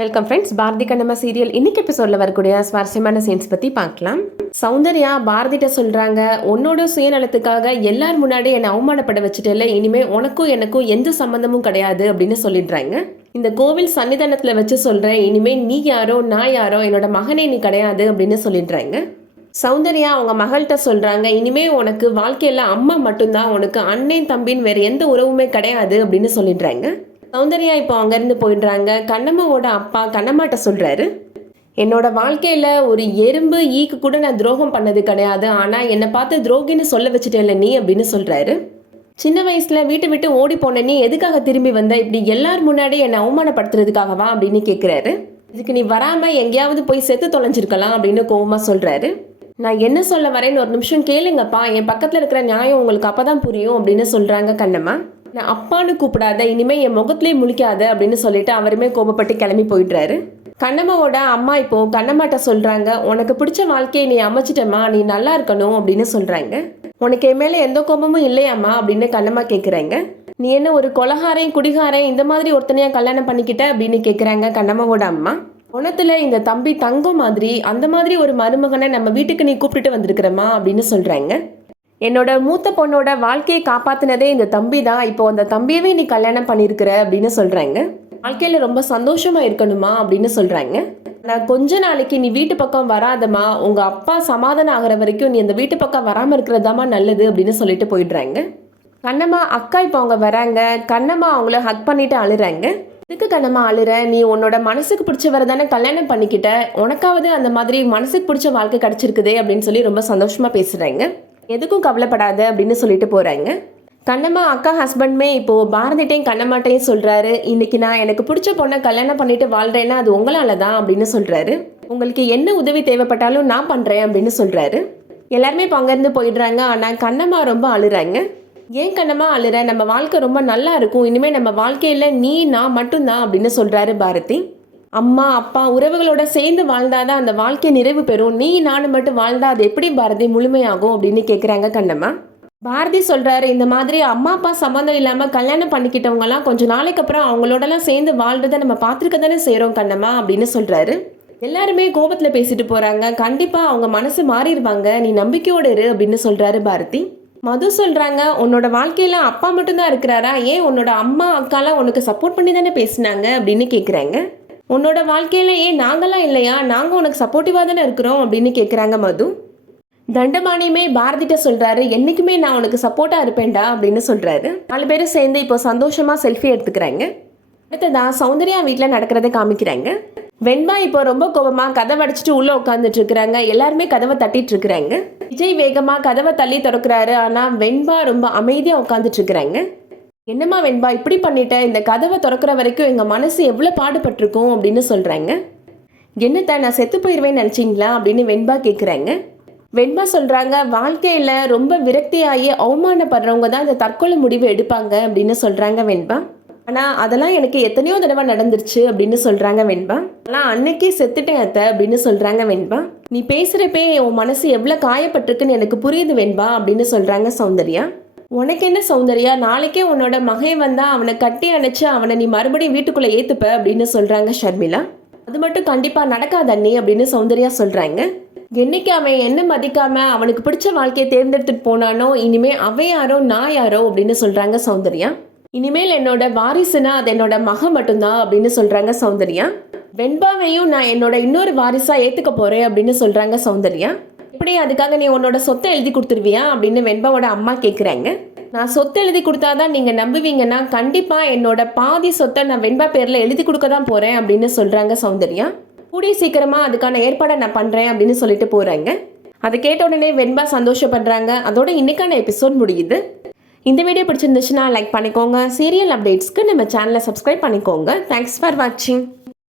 Welcome friends. Bharathi Kannamma serial இன்னைக்கு எபிசோட்ல வரக்கூடிய சுவாரஸ்யமான சீன்ஸ் பத்தி பார்க்கலாம். சௌந்தர்யா பாரதிட்ட சொல்றாங்க, உன்னோட சுயநலத்துக்காக எல்லார் முன்னாடி என்னை அவமானப்பட வச்சுட்டல, இனிமே உனக்கும் எனக்கும் எந்த சம்பந்தமும் கிடையாது அப்படின்னு சொல்லிடுறாங்க. இந்த கோவில் சன்னிதானத்துல வச்சு சொல்றேன், இனிமே நீ யாரோ நான் யாரோ, என்னோட மகனே நீ கிடையாது அப்படின்னு சொல்லிடுறாங்க. சௌந்தர்யா அவங்க மகள்கிட்ட சொல்றாங்க, இனிமே உனக்கு வாழ்க்கையில அம்மா மட்டும்தான், உனக்கு அண்ணன் தம்பின்னு வேற எந்த உறவுமே கிடையாது அப்படின்னு சொல்லிடுறாங்க. சௌந்தர்யா இப்போ அங்கேருந்து போயிடுறாங்க. கண்ணம்மாவோட அப்பா கண்ணம்மாட்ட சொல்கிறாரு, என்னோட வாழ்க்கையில் ஒரு எறும்பு ஈக்கு கூட நான் துரோகம் பண்ணது கிடையாது, ஆனால் என்னை பார்த்து துரோகின்னு சொல்ல வச்சுட்டேன்ல நீ அப்படின்னு சொல்கிறாரு. சின்ன வயசில் வீட்டை விட்டு ஓடி போன நீ எதுக்காக திரும்பி வந்த, இப்படி எல்லார் முன்னாடி என்னை அவமானப்படுத்துறதுக்காகவா அப்படின்னு கேட்குறாரு. இதுக்கு நீ வராமல் எங்கேயாவது போய் செத்து தொலைஞ்சிருக்கலாம் அப்படின்னு கோவமாக சொல்கிறாரு. நான் என்ன சொல்ல வரேன்னு ஒரு நிமிஷம் கேளுங்கப்பா, என் பக்கத்தில் இருக்கிற நியாயம் உங்களுக்கு அப்போ தான் புரியும் அப்படின்னு சொல்கிறாங்க கண்ணம்மா. நான் அப்பான்னு கூப்பிடாத, இனிமேல் என் முகத்திலே முழிக்காத அப்படின்னு சொல்லிட்டு அவருமே கோபப்பட்டு கிளம்பி போயிடுறாரு. கண்ணம்மாவோட அம்மா இப்போ கண்ணம்மாட்ட சொல்கிறாங்க, உனக்கு பிடிச்ச வாழ்க்கையை நீ அமைச்சிட்டம்மா, நீ நல்லா இருக்கணும் அப்படின்னு சொல்கிறாங்க. உனக்கு என் மேலே எந்த கோபமும் இல்லையாம்மா அப்படின்னு கண்ணம்மா கேட்குறாங்க. நீ என்ன ஒரு கொலகாரன் குடிகாரன் இந்த மாதிரி ஒருத்தனையா கல்யாணம் பண்ணிக்கிட்ட அப்படின்னு கேட்குறாங்க கண்ணம்மாவோட அம்மா. உனத்துல இந்த தம்பி தங்கம் மாதிரி அந்த மாதிரி ஒரு மருமகனை நம்ம வீட்டுக்கு நீ கூப்பிட்டுட்டு வந்திருக்கிறம்மா அப்படின்னு சொல்கிறாங்க. என்னோட மூத்த பொண்ணோட வாழ்க்கையை காப்பாத்தினதே இந்த தம்பி தான், இப்போ அந்த தம்பியவே நீ கல்யாணம் பண்ணியிருக்கிற அப்படின்னு சொல்கிறாங்க. வாழ்க்கையில் ரொம்ப சந்தோஷமா இருக்கணுமா அப்படின்னு சொல்கிறாங்க. நான் கொஞ்ச நாளைக்கு நீ வீட்டு பக்கம் வராதம்மா, உங்கள் அப்பா சமாதானம் ஆகிற வரைக்கும் நீ அந்த வீட்டு பக்கம் வராமல் இருக்கிறதாமா நல்லது அப்படின்னு சொல்லிட்டு போயிடுறாங்க. கண்ணம்மா அக்கா இப்போ அவங்க வராங்க. கண்ணம்மா அவங்கள ஹக் பண்ணிட்டு அழுறாங்க. இதுக்கு கண்ணம்மா அழுற, நீ உன்னோட மனசுக்கு பிடிச்சவரை தானே கல்யாணம் பண்ணிக்கிட்ட, உனக்காவது அந்த மாதிரி மனசுக்கு பிடிச்ச வாழ்க்கை கிடைச்சிருக்குதே அப்படின்னு சொல்லி ரொம்ப சந்தோஷமா பேசுகிறாங்க. எதுக்கும் கவலைப்படாத அப்படின்னு சொல்லிட்டு போகிறாங்க. கண்ணம்மா அக்கா ஹஸ்பண்ட்மே இப்போது பாரதிட்டையும் கண்ணம்மாட்டையும் சொல்கிறாரு, இன்றைக்கி நான் எனக்கு பிடிச்ச பொண்ணை கல்யாணம் பண்ணிட்டு வாழ்கிறேன்னா அது உங்களால் தான் அப்படின்னு சொல்கிறாரு. உங்களுக்கு என்ன உதவி தேவைப்பட்டாலும் நான் பண்ணுறேன் அப்படின்னு சொல்கிறாரு. எல்லாருமே இப்போ அங்கேருந்து போயிடுறாங்க. ஆனால் கண்ணம்மா ரொம்ப அழுறாங்க. ஏன் கண்ணம்மா அழுற, நம்ம வாழ்க்கை ரொம்ப நல்லா இருக்கும், இனிமேல் நம்ம வாழ்க்கையில் நீ நான் மட்டும்தான் அப்படின்னு சொல்கிறாரு பாரதி. அம்மா அப்பா உறவுகளோட சேர்ந்து வாழ்ந்தாதான் அந்த வாழ்க்கை நிறைவு பெறும், நீ நானும் மட்டும் வாழ்ந்தா அது எப்படி பாரதி முழுமையாகும் அப்படின்னு கேட்குறாங்க கண்ணம்மா. பாரதி சொல்கிறாரு, இந்த மாதிரி அம்மா அப்பா சம்மந்தம் இல்லாமல் கல்யாணம் பண்ணிக்கிட்டவங்கலாம் கொஞ்சம் நாளைக்கு அப்புறம் அவங்களோடலாம் சேர்ந்து வாழ்றதை நம்ம பார்த்துருக்க தானே செய்கிறோம் கண்ணம்மா அப்படின்னு சொல்கிறாரு. எல்லாருமே கோபத்தில் பேசிட்டு போகிறாங்க. கண்டிப்பாக அவங்க மனசு மாறிடுவாங்க, நீ நம்பிக்கையோடு இரு அப்படின்னு சொல்கிறாரு பாரதி. மது சொல்கிறாங்க, உன்னோட வாழ்க்கையில் அப்பா மட்டும்தான் இருக்கிறாரா, ஏன் உன்னோட அம்மா அக்காலாம் உனக்கு சப்போர்ட் பண்ணி தானே பேசினாங்க அப்படின்னு கேட்குறாங்க. உன்னோட வாழ்க்கையில் ஏன் நாங்களாம் இல்லையா, நாங்கள் உனக்கு சப்போர்ட்டிவாக தானே இருக்கிறோம் அப்படின்னு கேட்குறாங்க மது. தண்டபாணியுமே பாரதிட்ட சொல்கிறாரு, என்றைக்குமே நான் உனக்கு சப்போர்ட்டாக இருப்பேன்டா அப்படின்னு சொல்கிறாரு. 4 பேரும் சேர்ந்து இப்போ சந்தோஷமாக செல்ஃபி எடுத்துக்கிறாங்க. அடுத்ததான் சௌந்தர்யா வீட்டில் நடக்கிறத காமிக்கிறாங்க. வெண்பா இப்போ ரொம்ப கோபமாக கதவை அடிச்சுட்டு உள்ளே உட்காந்துட்டு இருக்கிறாங்க. எல்லாருமே கதவை தட்டிட்டு இருக்கிறாங்க. விஜய் வேகமாக கதவை தள்ளி திறக்கிறாரு. ஆனால் வெண்பா ரொம்ப அமைதியாக உட்காந்துட்டு இருக்கிறாங்க. என்னம்மா வெண்பா இப்படி பண்ணிட்ட, இந்த கதவை திறக்கிற வரைக்கும் எங்கள் மனசு எவ்வளோ பாடுபட்டிருக்கோம் அப்படின்னு சொல்கிறாங்க. என்னத்த நான் செத்து போயிடுவேன்னு நினச்சிங்களா அப்படின்னு வெண்பா கேட்குறாங்க. வெண்பா சொல்கிறாங்க, வாழ்க்கையில் ரொம்ப விரக்தியாகி அவமானப்படுறவங்க தான் இந்த தற்கொலை முடிவு எடுப்பாங்க அப்படின்னு சொல்கிறாங்க வெண்பா. ஆனால் அதெல்லாம் எனக்கு எத்தனையோ தடவை நடந்துருச்சு அப்படின்னு சொல்கிறாங்க வெண்பா. ஆனால் அன்னைக்கே செத்துட்டேன் அத்தை அப்படின்னு சொல்கிறாங்க வெண்பா. நீ பேசுகிறப்பே உன் மனசு எவ்வளோ காயப்பட்டிருக்குன்னு எனக்கு புரியுது வெண்பா அப்படின்னு சொல்கிறாங்க சௌந்தர்யா. உனக்கு என்ன சௌந்தர்யா, நாளைக்கே உன்னோட மகன் வந்தா அவனை கட்டி அணைச்சு அவனை நீ மறுபடியும் வீட்டுக்குள்ளே ஏற்றுப்ப அப்படின்னு சொல்கிறாங்க ஷர்மிளா. அது மட்டும் கண்டிப்பாக நடக்காது அண்ணி அப்படின்னு சௌந்தர்யா சொல்கிறாங்க. என்னைக்கு அவன் என்ன மதிக்காம அவனுக்கு பிடிச்ச வாழ்க்கையை தேர்ந்தெடுத்துட்டு போனானோ, இனிமே அவன் யாரோ நான் யாரோ அப்படின்னு சொல்கிறாங்க சௌந்தர்யா. இனிமேல் என்னோட வாரிசுனா அது என்னோட மகன் மட்டும்தான் அப்படின்னு சொல்கிறாங்க சௌந்தர்யா. வெண்பாவையும் நான் என்னோட இன்னொரு வாரிசாக ஏற்றுக்க போகிறேன் அப்படின்னு சொல்கிறாங்க சௌந்தர்யா. எப்படி, அதுக்காக நீ உன்னோட சொத்தை எழுதி கொடுத்துருவியா அப்படின்னு வெண்பாவோட அம்மா கேட்குறாங்க. நான் சொத்தை எழுதி கொடுத்தாதான் நீங்கள் நம்புவீங்கன்னா கண்டிப்பாக என்னோட பாதி சொத்தை நான் வெண்பா பேரில் எழுதி கொடுக்க தான் போகிறேன் அப்படின்னு சொல்கிறாங்க சௌந்தர்யா. கூடிய சீக்கிரமாக அதுக்கான ஏற்பாடை நான் பண்ணுறேன் அப்படின்னு சொல்லிட்டு போகிறாங்க. அதை கேட்ட உடனே வெண்பா சந்தோஷப்படுறாங்க. அதோட இன்னைக்கான எபிசோட் முடியுது. இந்த வீடியோ பிடிச்சிருந்துச்சுன்னா லைக் பண்ணிக்கோங்க. சீரியல் அப்டேட்ஸ்க்கு நம்ம சேனலை சப்ஸ்கிரைப் பண்ணிக்கோங்க. தேங்க்ஸ் ஃபார் வாட்சிங்.